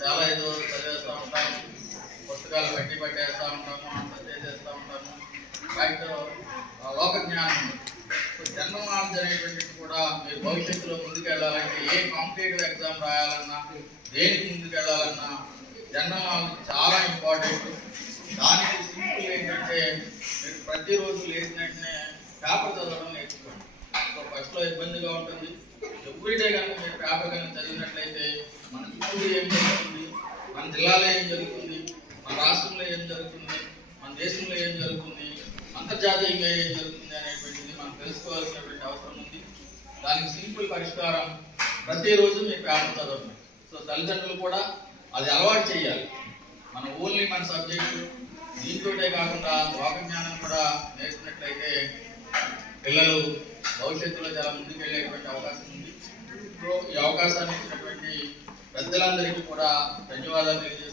చాలా ఏదో చదివేస్తూ ఉంటాము, పుస్తకాలు బట్టి పట్టేస్తూ ఉంటాము, అంతా చేసేస్తూ ఉంటాము. బయట లోక జ్ఞానం జన్మ నాలెడ్జ్ అనేటువంటిది కూడా మీరు భవిష్యత్తులో ముందుకెళ్ళాలంటే ఏ కాంపిటేటివ్ ఎగ్జామ్ రాయాలన్నా, దేనికి ముందుకెళ్ళాలన్నా జన్మ నాలెడ్జ్ చాలా ఇంపార్టెంట్. దానికి సింపుల్ ఏంటంటే మీరు ప్రతిరోజు లేచిన వెంటనే పేపర్ చదవడం నేర్చుకోండి. సో ఫస్ట్లో ఇబ్బందిగా ఉంటుంది. ఎవ్రీడే కనుక మీరు పేపర్ కనుక చదివినట్లయితే మన చుట్టూ ఏం జరుగుతుంది, మన జిల్లాలో ఏం జరుగుతుంది, మన రాష్ట్రంలో ఏం జరుగుతుంది, మన దేశంలో ఏం జరుగుతుంది, అంతర్జాతీయంగా ఏం జరుగుతుంది అనేటువంటిది మనం తెలుసుకోవాల్సినటువంటి అవసరం ఉంది. దానికి సింపుల్ పరిష్కారం ప్రతిరోజు మీరు పేపర్ చదవండి. సో తల్లిదండ్రులు కూడా అది అలవాటు చేయాలి. మన ఓన్లీ మన సబ్జెక్టు దీంతోటే కాకుండా లోక జ్ఞానం కూడా నేర్చుకున్నట్లయితే పిల్లలు భవిష్యత్తులో చాలా ముందుకు వెళ్ళేటువంటి అవకాశం ఉంది. సో ఈ అవకాశాన్ని ఇచ్చినటువంటి పెద్దలందరికీ కూడా ధన్యవాదాలు తెలియజేస్తున్నాను.